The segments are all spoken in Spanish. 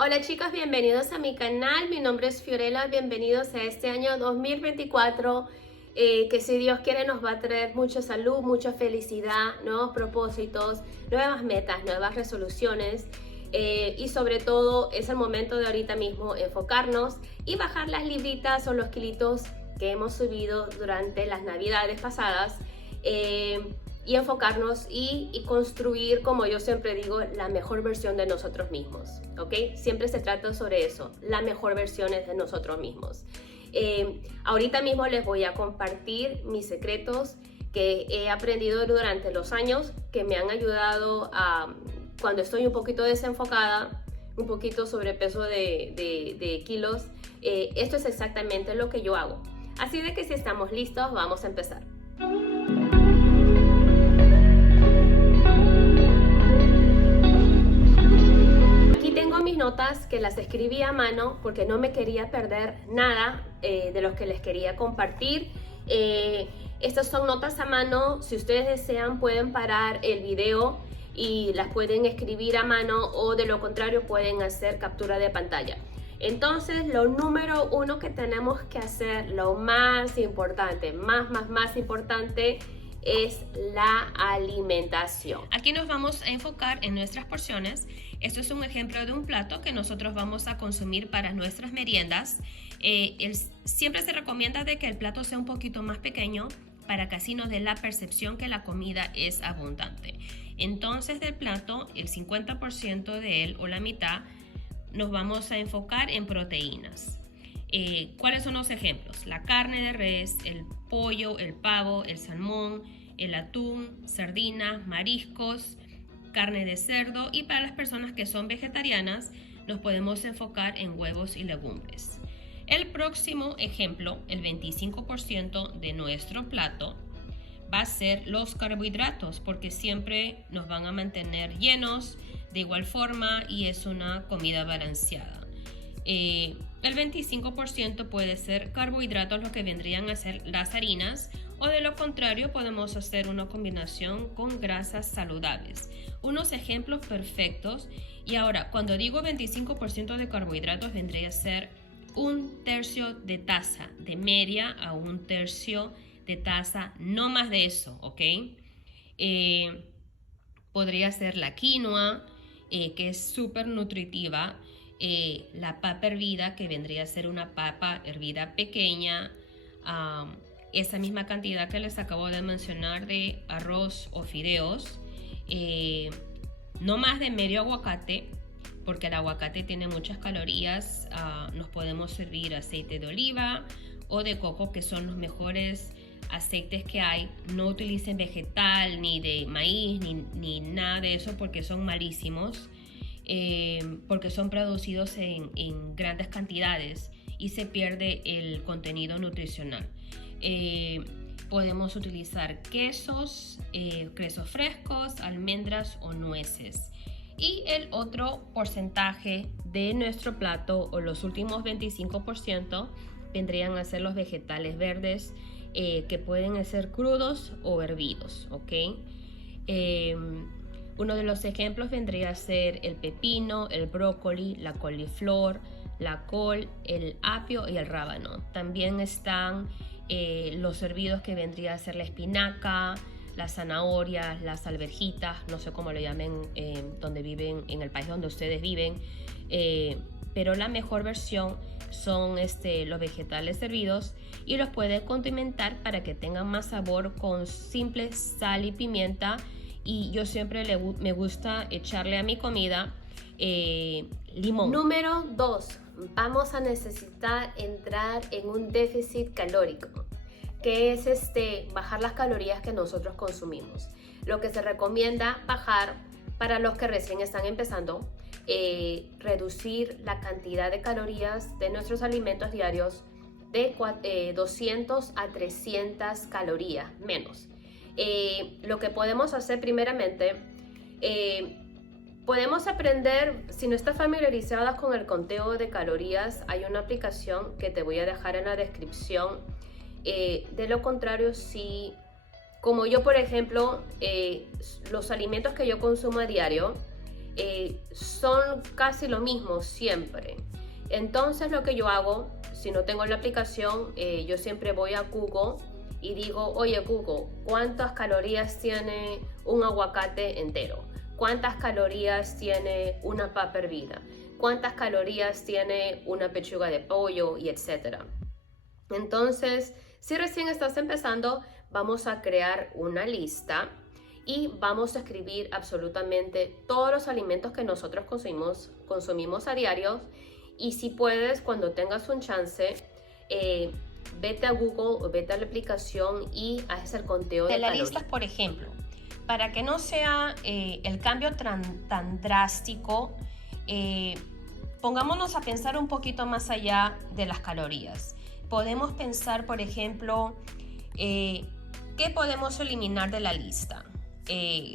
Hola chicas, bienvenidos a mi canal. Mi nombre es Fiorella. Bienvenidos a este año 2024 que si Dios quiere nos va a traer mucha salud, mucha felicidad, nuevos propósitos, nuevas metas, nuevas resoluciones y sobre todo es el momento de ahorita mismo enfocarnos y bajar las libritas o los kilitos que hemos subido durante las navidades pasadas y enfocarnos y construir, como yo siempre digo, la mejor versión de nosotros mismos, ¿ok? Siempre se trata sobre eso, la mejor versión es de nosotros mismos. Ahorita mismo les voy a compartir mis secretos que he aprendido durante los años que me han ayudado a, cuando estoy un poquito desenfocada, un poquito sobrepeso de kilos, esto es exactamente lo que yo hago. Así de que si estamos listos, vamos a empezar. Notas que las escribí a mano porque no me quería perder nada de los que les quería compartir. Estas son notas a mano. Si ustedes desean pueden parar el video y las pueden escribir a mano, o de lo contrario pueden hacer captura de pantalla. Entonces lo número uno que tenemos que hacer, lo más importante, más importante, es la alimentación. Aquí nos vamos a enfocar en nuestras porciones. Esto es un ejemplo de un plato que nosotros vamos a consumir para nuestras meriendas. Siempre se recomienda de que el plato sea un poquito más pequeño para que así nos dé la percepción que la comida es abundante. Entonces del plato, el 50% de él o la mitad nos vamos a enfocar en proteínas. ¿Cuáles son los ejemplos? La carne de res, el pollo, el pavo, el salmón, el atún, sardinas, mariscos, carne de cerdo, y para las personas que son vegetarianas nos podemos enfocar en huevos y legumbres. El próximo ejemplo, el 25% de nuestro plato, va a ser los carbohidratos, porque siempre nos van a mantener llenos de igual forma y es una comida balanceada. El 25% puede ser carbohidratos, lo que vendrían a ser las harinas, o de lo contrario podemos hacer una combinación con grasas saludables. Unos ejemplos perfectos. Y ahora, cuando digo 25% de carbohidratos, vendría a ser un tercio de taza, de media a un tercio de taza, no más de eso, ¿ok? Podría ser la quinoa, que es súper nutritiva. La papa hervida, que vendría a ser una papa hervida pequeña, esa misma cantidad que les acabo de mencionar de arroz o fideos, no más de medio aguacate, porque el aguacate tiene muchas calorías. Nos podemos servir aceite de oliva o de coco, que son los mejores aceites que hay. No utilicen vegetal, ni de maíz, ni nada de eso, porque son malísimos. Porque son producidos en grandes cantidades y se pierde el contenido nutricional. Podemos utilizar quesos frescos, almendras o nueces. Y el otro porcentaje de nuestro plato, o los últimos 25%, vendrían a ser los vegetales verdes, que pueden ser crudos o hervidos, ¿ok? Uno de los ejemplos vendría a ser el pepino, el brócoli, la coliflor, la col, el apio y el rábano. También están los hervidos, que vendría a ser la espinaca, las zanahorias, las alverjitas, no sé cómo lo llamen donde viven, en el país donde ustedes viven, pero la mejor versión son los vegetales hervidos, y los pueden condimentar para que tengan más sabor con simple sal y pimienta. Y yo siempre me gusta echarle a mi comida limón. Número 2. Vamos a necesitar entrar en un déficit calórico, que es bajar las calorías que nosotros consumimos. Lo que se recomienda bajar para los que recién están empezando, reducir la cantidad de calorías de nuestros alimentos diarios de 200 a 300 calorías menos. Lo que podemos hacer primeramente, podemos aprender, si no estás familiarizada con el conteo de calorías, hay una aplicación que te voy a dejar en la descripción. De lo contrario, si, como yo por ejemplo, los alimentos que yo consumo a diario, son casi lo mismo siempre. Entonces lo que yo hago, si no tengo la aplicación, yo siempre voy a Google y digo, oye Google, ¿cuántas calorías tiene un aguacate entero? ¿Cuántas calorías tiene una papa hervida? ¿Cuántas calorías tiene una pechuga de pollo? Y etcétera. Entonces, si recién estás empezando, vamos a crear una lista y vamos a escribir absolutamente todos los alimentos que nosotros consumimos a diario. Y si puedes, cuando tengas un chance, vete a Google o vete a la aplicación y haces el conteo de las calorías. listas, por ejemplo, para que no sea el cambio tan drástico, pongámonos a pensar un poquito más allá de las calorías. Podemos pensar, por ejemplo, ¿qué podemos eliminar de la lista?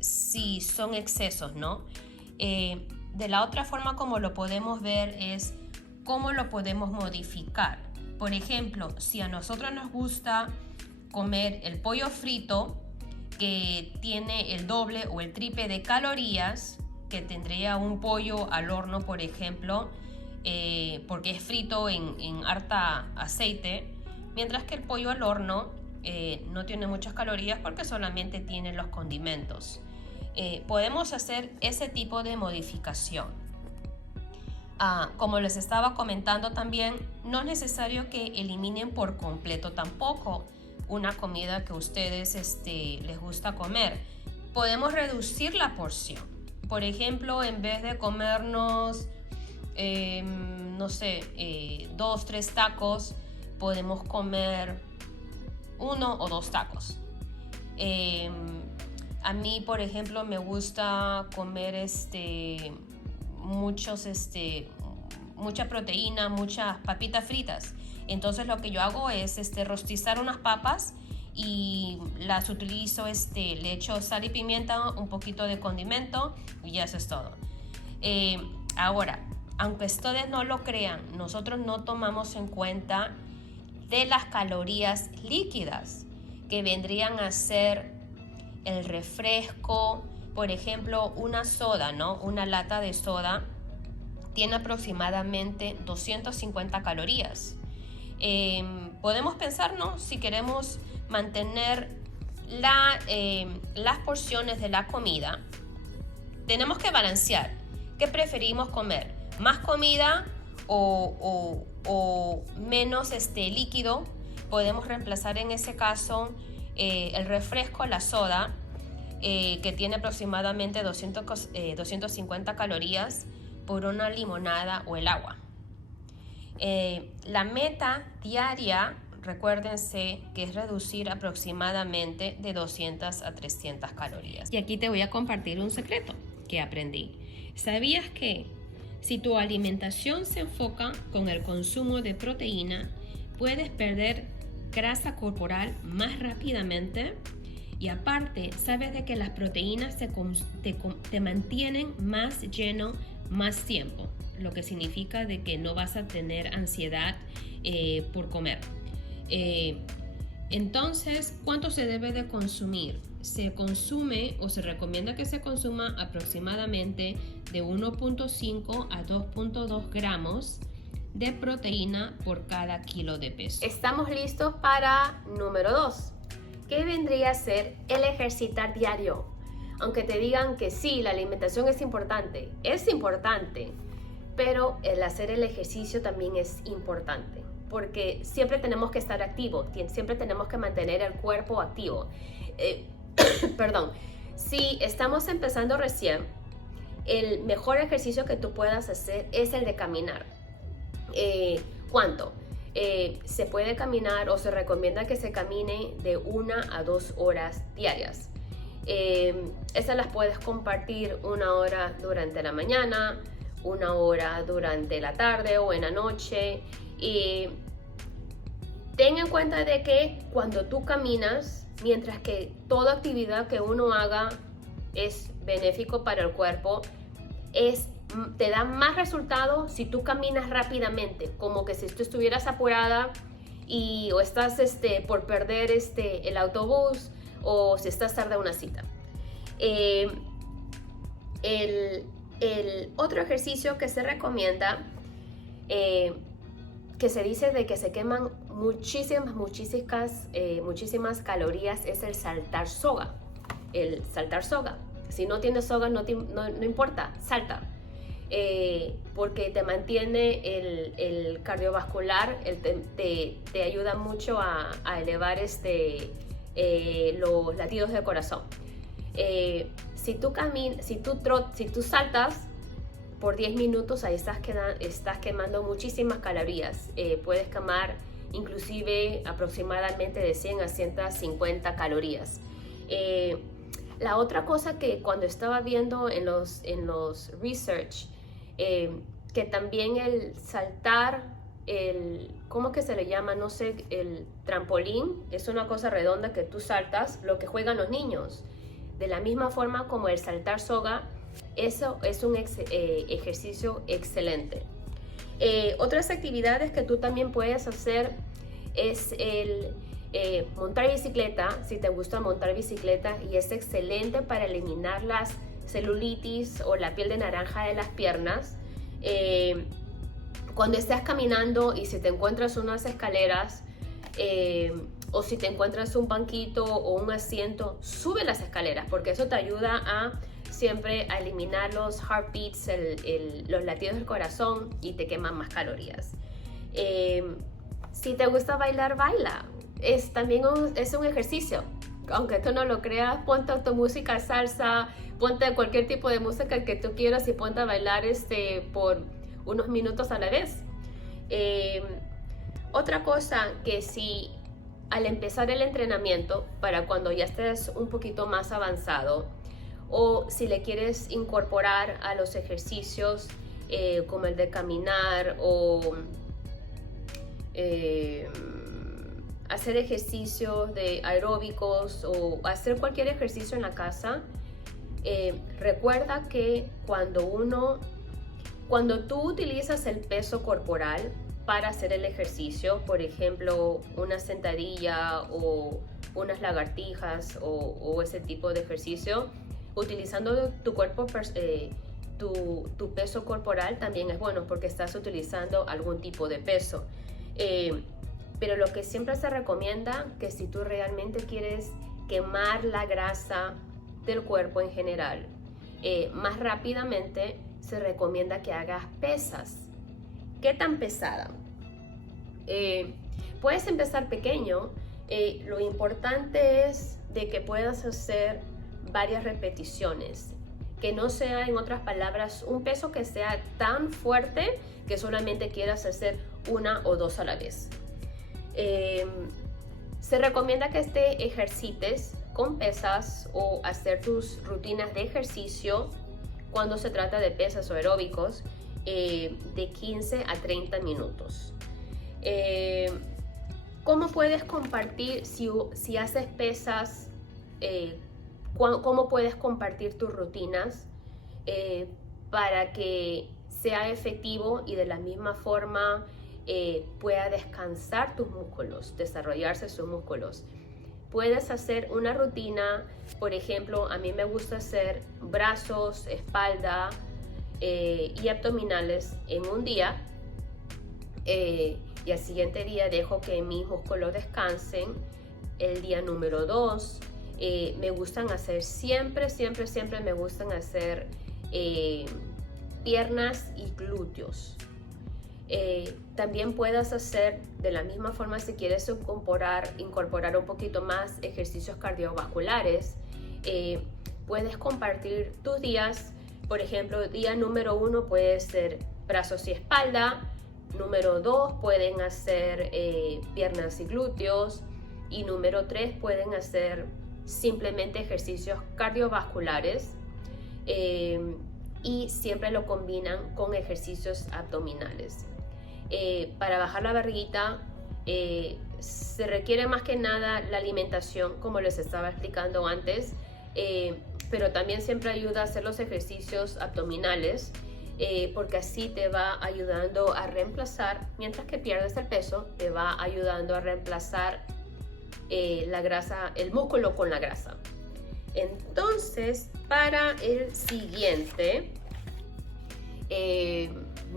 Si son excesos, ¿no? De la otra forma como lo podemos ver es cómo lo podemos modificar. Por ejemplo, si a nosotros nos gusta comer el pollo frito, que tiene el doble o el triple de calorías que tendría un pollo al horno, por ejemplo, porque es frito en harta aceite, mientras que el pollo al horno no tiene muchas calorías porque solamente tiene los condimentos. Podemos hacer ese tipo de modificación. Como les estaba comentando también, no es necesario que eliminen por completo tampoco una comida que a ustedes les gusta comer. Podemos reducir la porción. Por ejemplo, en vez de comernos, no sé, 2, 3 tacos, podemos comer 1 o 2 tacos. A mí, por ejemplo, me gusta comer mucha proteína, muchas papitas fritas. Entonces lo que yo hago es rostizar unas papas y las utilizo, le echo sal y pimienta, un poquito de condimento y eso es todo. Ahora, aunque ustedes no lo crean, nosotros no tomamos en cuenta de las calorías líquidas que vendrían a ser el refresco. Por ejemplo, una soda, ¿no? Una lata de soda tiene aproximadamente 250 calorías. Podemos pensar, ¿no? Si queremos mantener las porciones de la comida, tenemos que balancear. ¿Qué preferimos comer? ¿Más comida o menos líquido? Podemos reemplazar en ese caso el refresco, la soda, que tiene aproximadamente 250 calorías, por una limonada o el agua. La meta diaria, recuérdense que es reducir aproximadamente de 200 a 300 calorías. Y aquí te voy a compartir un secreto que aprendí. ¿Sabías que si tu alimentación se enfoca con el consumo de proteína, puedes perder grasa corporal más rápidamente? Y aparte, sabes de que las proteínas te mantienen más lleno más tiempo, lo que significa de que no vas a tener ansiedad por comer. Entonces, ¿cuánto se debe de consumir? Se consume o se recomienda que se consuma aproximadamente de 1.5 a 2.2 gramos de proteína por cada kilo de peso. Estamos listos para número 2. ¿Qué vendría a ser el ejercitar diario? Aunque te digan que sí, la alimentación es importante, pero el hacer el ejercicio también es importante, porque siempre tenemos que estar activos, siempre tenemos que mantener el cuerpo activo. Perdón, si estamos empezando recién, el mejor ejercicio que tú puedas hacer es el de caminar. ¿Cuánto? Se puede caminar o se recomienda que se camine de 1 a 2 horas diarias. Esas las puedes compartir 1 hora durante la mañana, 1 hora durante la tarde o en la noche. Y ten en cuenta de que cuando tú caminas, mientras que toda actividad que uno haga es benéfico para el cuerpo, te da más resultado si tú caminas rápidamente, como que si tú estuvieras apurada o estás por perder el autobús, o si estás tarde a una cita. El otro ejercicio que se recomienda, que se dice de que se queman muchísimas calorías, es el saltar soga. El saltar soga. Si no tienes soga, no importa, salta. Porque te mantiene el cardiovascular, te ayuda mucho a elevar los latidos del corazón. Si tú saltas por 10 minutos, ahí estás quemando muchísimas calorías. Puedes quemar inclusive aproximadamente de 100 a 150 calorías. La otra cosa que cuando estaba viendo en los research, que también el saltar, ¿cómo que se le llama? No sé, el trampolín, es una cosa redonda que tú saltas, lo que juegan los niños. De la misma forma como el saltar soga, eso es un ejercicio excelente. Otras actividades que tú también puedes hacer es el montar bicicleta, si te gusta montar bicicleta, y es excelente para eliminar las celulitis o la piel de naranja de las piernas. Cuando estés caminando y si te encuentras unas escaleras, o si te encuentras un banquito o un asiento, sube las escaleras, porque eso te ayuda a siempre a eliminar los heartbeats, los latidos del corazón, y te queman más calorías. Si te gusta bailar, baila. También es un ejercicio. Aunque tú no lo creas, ponte tu música salsa, ponte cualquier tipo de música que tú quieras y ponte a bailar por unos minutos a la vez. Otra cosa que si al empezar el entrenamiento, para cuando ya estés un poquito más avanzado, o si le quieres incorporar a los ejercicios como el de caminar o hacer ejercicios de aeróbicos o hacer cualquier ejercicio en la casa, recuerda que cuando tú utilizas el peso corporal para hacer el ejercicio, por ejemplo, una sentadilla o unas lagartijas o ese tipo de ejercicio, utilizando tu cuerpo, tu peso corporal también es bueno porque estás utilizando algún tipo de peso. Pero lo que siempre se recomienda, que si tú realmente quieres quemar la grasa del cuerpo en general más rápidamente, se recomienda que hagas pesas. ¿Qué tan pesada? Puedes empezar pequeño. Lo importante es de que puedas hacer varias repeticiones, que no sea, en otras palabras, un peso que sea tan fuerte que solamente quieras hacer una o dos a la vez. Se recomienda que te ejercites con pesas o hacer tus rutinas de ejercicio cuando se trata de pesas o aeróbicos de 15 a 30 minutos. ¿Cómo puedes compartir si haces pesas? ¿Cómo puedes compartir tus rutinas para que sea efectivo y de la misma forma pueda descansar tus músculos, desarrollarse sus músculos? Puedes hacer una rutina, por ejemplo, a mí me gusta hacer brazos, espalda y abdominales en un día, y al siguiente día dejo que mis músculos descansen. El día número 2 me gustan hacer siempre me gustan hacer piernas y glúteos. También puedes hacer de la misma forma, si quieres incorporar un poquito más ejercicios cardiovasculares, puedes compartir tus días. Por ejemplo, día número 1 puede ser brazos y espalda, número 2 pueden hacer piernas y glúteos, y número 3 pueden hacer simplemente ejercicios cardiovasculares, y siempre lo combinan con ejercicios abdominales. Para bajar la barriguita se requiere más que nada la alimentación, como les estaba explicando antes, pero también siempre ayuda a hacer los ejercicios abdominales, porque así te va ayudando a reemplazar, mientras que pierdes el peso, te va ayudando a reemplazar la grasa, el músculo con la grasa. Entonces, para el siguiente,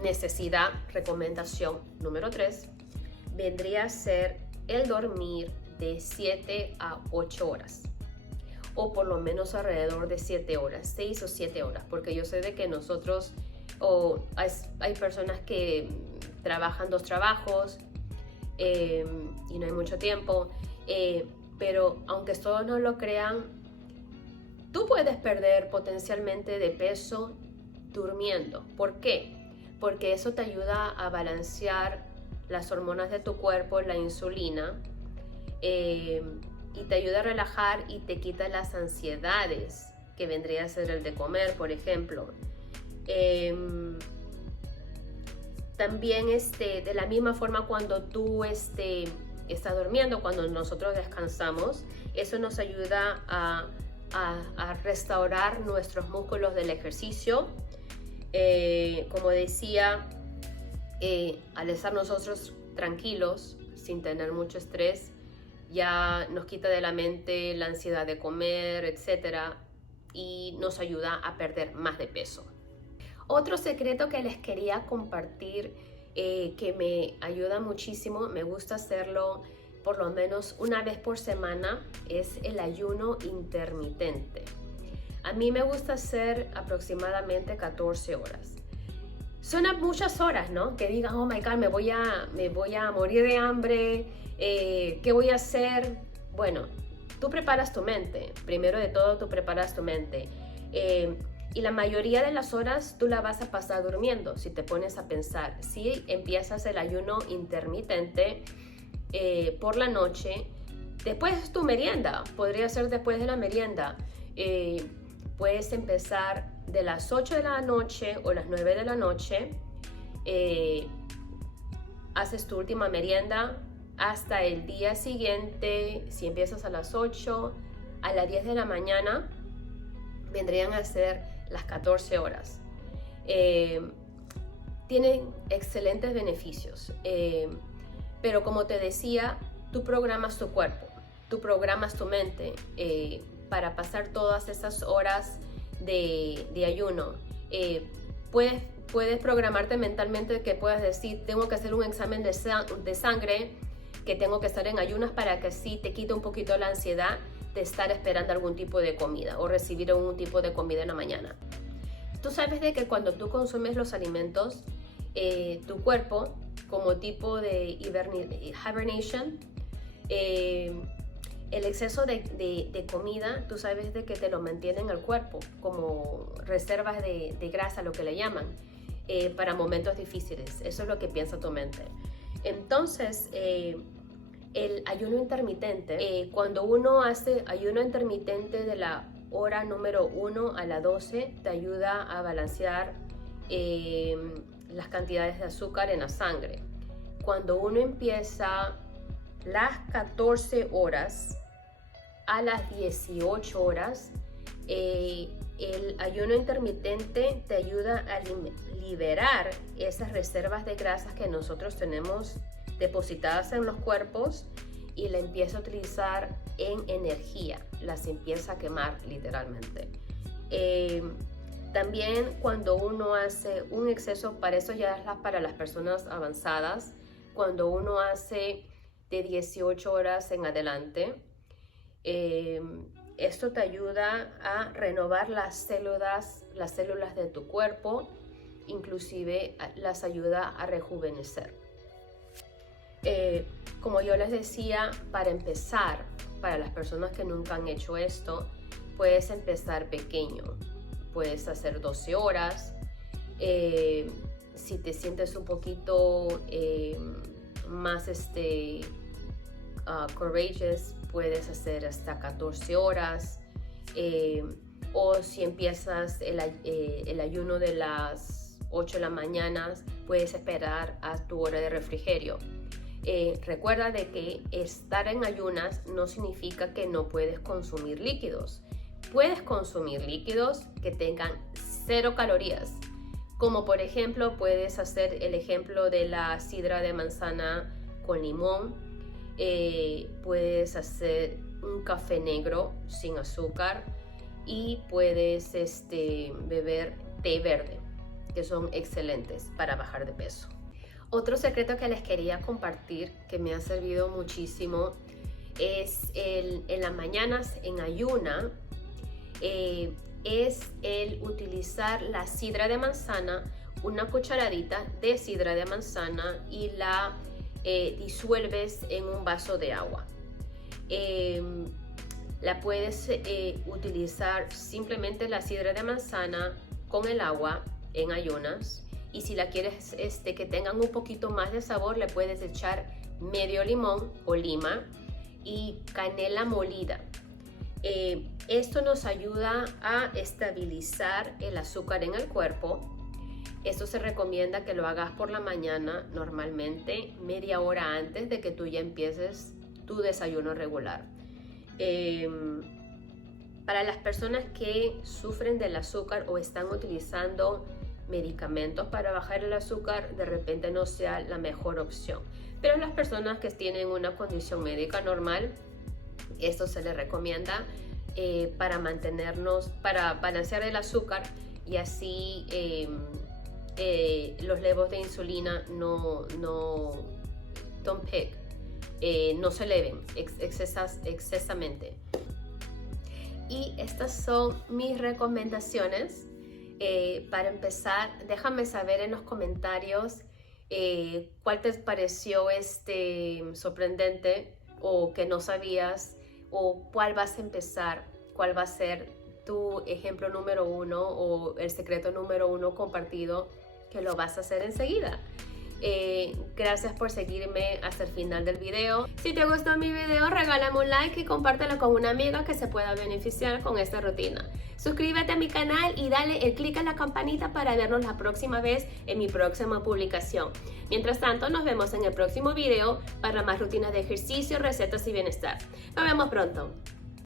Necesidad, recomendación número 3, vendría a ser el dormir de 7 a 8 horas. O por lo menos alrededor de 7 horas, 6 o 7 horas. Porque yo sé de que nosotros, hay personas que trabajan 2 trabajos y no hay mucho tiempo. Pero aunque todos no lo crean, tú puedes perder potencialmente de peso durmiendo. ¿Por qué? Porque eso te ayuda a balancear las hormonas de tu cuerpo, la insulina, y te ayuda a relajar y te quita las ansiedades que vendría a ser el de comer, por ejemplo. También de la misma forma cuando tú estás durmiendo, cuando nosotros descansamos, eso nos ayuda a restaurar nuestros músculos del ejercicio. Como decía, al estar nosotros tranquilos, sin tener mucho estrés, ya nos quita de la mente la ansiedad de comer, etcétera, y nos ayuda a perder más de peso. Otro secreto que les quería compartir, que me ayuda muchísimo, me gusta hacerlo por lo menos una vez por semana, es el ayuno intermitente. A mí me gusta hacer aproximadamente 14 horas. Suenan muchas horas, ¿no? Que digan, oh my God, me voy a morir de hambre, ¿qué voy a hacer? Bueno, tú preparas tu mente. Primero de todo, tú preparas tu mente. Y la mayoría de las horas tú la vas a pasar durmiendo, si te pones a pensar. Si empiezas el ayuno intermitente por la noche, después de tu merienda, podría ser después de la merienda. Puedes empezar de las 8 de la noche o las 9 de la noche, haces tu última merienda hasta el día siguiente. Si empiezas a las 8, a las 10 de la mañana, vendrían a ser las 14 horas. Tienen excelentes beneficios, pero como te decía, tú programas tu cuerpo, tú programas tu mente para pasar todas esas horas de ayuno. Puedes programarte mentalmente, que puedas decir, tengo que hacer un examen de sangre, que tengo que estar en ayunas para que así te quite un poquito la ansiedad de estar esperando algún tipo de comida o recibir algún tipo de comida en la mañana. Tú sabes de que cuando tú consumes los alimentos, tu cuerpo, como tipo de hibernation, el exceso de comida, tú sabes de que te lo mantiene en el cuerpo como reservas de grasa, lo que le llaman, para momentos difíciles. Eso es lo que piensa tu mente. Entonces, el ayuno intermitente, cuando uno hace ayuno intermitente de la hora número 1 a la 12, te ayuda a balancear las cantidades de azúcar en la sangre. Cuando uno empieza las 14 horas a las 18 horas, el ayuno intermitente te ayuda a liberar esas reservas de grasas que nosotros tenemos depositadas en los cuerpos y la empieza a utilizar en energía, las empieza a quemar literalmente. También cuando uno hace un exceso, para eso ya es para las personas avanzadas, cuando uno hace de 18 horas en adelante, esto te ayuda a renovar las células de tu cuerpo, inclusive las ayuda a rejuvenecer. Como yo les decía, para empezar, para las personas que nunca han hecho esto, puedes empezar pequeño. Puedes hacer 12 horas. Si te sientes un poquito más courageous, puedes hacer hasta 14 horas. O si empiezas el ayuno de las 8 de la mañana, puedes esperar a tu hora de refrigerio. Recuerda de que estar en ayunas no significa que no puedes consumir líquidos. Puedes consumir líquidos que tengan 0 calorías, como por ejemplo puedes hacer el ejemplo de la sidra de manzana con limón. Puedes hacer un café negro sin azúcar y puedes beber té verde, que son excelentes para bajar de peso. Otro secreto que les quería compartir que me ha servido muchísimo es en las mañanas en ayuna, es el utilizar la sidra de manzana, una cucharadita de sidra de manzana, y la disuelves en un vaso de agua. La puedes utilizar simplemente la sidra de manzana con el agua en ayunas, y si la quieres que tengan un poquito más de sabor, le puedes echar medio limón o lima y canela molida. Esto nos ayuda a estabilizar el azúcar en el cuerpo. Esto se recomienda que lo hagas por la mañana, normalmente media hora antes de que tú ya empieces tu desayuno regular. Para las personas que sufren del azúcar o están utilizando medicamentos para bajar el azúcar, de repente no sea la mejor opción. Pero las personas que tienen una condición médica normal, esto se les recomienda para mantenernos, para balancear el azúcar, y así los levels de insulina no se eleven excesamente. Y estas son mis recomendaciones. Para empezar, déjame saber en los comentarios cuál te pareció sorprendente o que no sabías, o cuál vas a empezar, cuál va a ser tu ejemplo número 1 o el secreto número 1 compartido que lo vas a hacer enseguida. Gracias por seguirme hasta el final del video. Si te gustó mi video, regálame un like y compártelo con una amiga que se pueda beneficiar con esta rutina. Suscríbete a mi canal y dale el clic a la campanita para vernos la próxima vez en mi próxima publicación. Mientras tanto, nos vemos en el próximo video para más rutinas de ejercicio, recetas y bienestar. Nos vemos pronto.